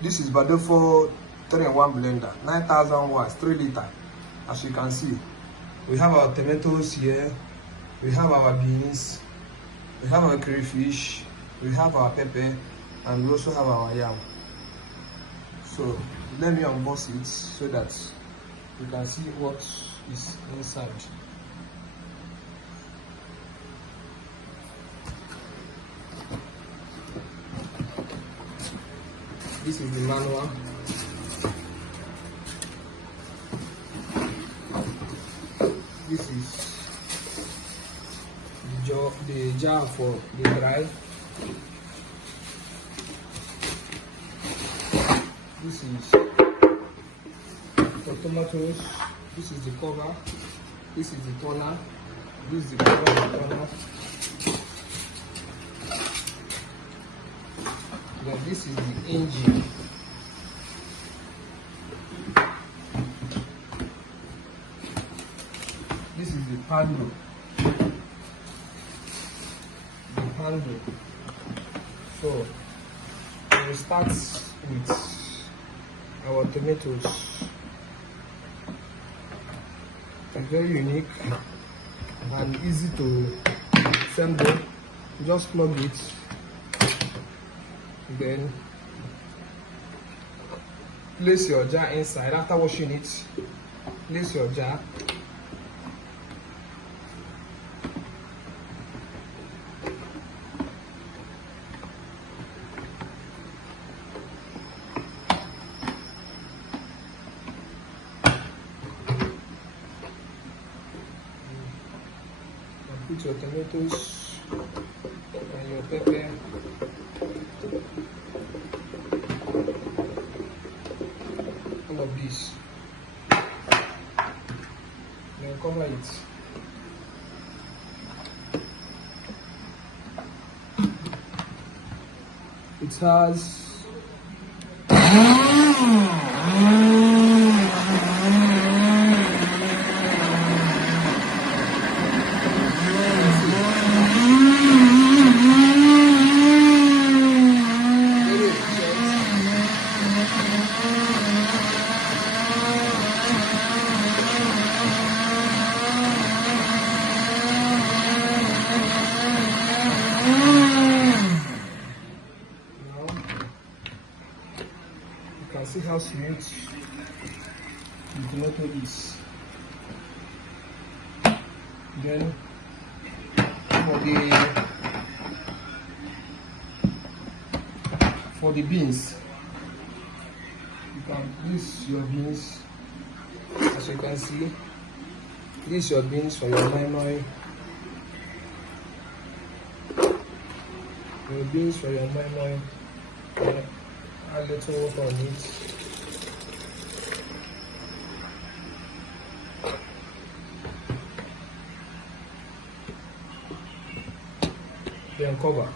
This is BARDEFU 3-in-1 blender, 9,000 watts, 3 liter. As you can see, we have our tomatoes here, we have our beans, we have our crayfish, we have our pepper, and we also have our yam. So let me unbox it so that you can see what is inside. This is the manual. This is the jar for the dry. This is for tomatoes. This is the cover. This is the toner. This is the cover of the toner. Then this is the engine. This is the handle. The handle. So we will start with our tomatoes. It's very unique and easy to assemble. Just plug it. Then place your jar inside. After washing it, place your jar. Put your tomatoes and your pepper. All of this. Then cover it. It has you can see how smooth the tomato is. Then for the beans, you can use your beans. As you can see, this your beans for your moi. Your beans for your moi. A little water on it. Then cover.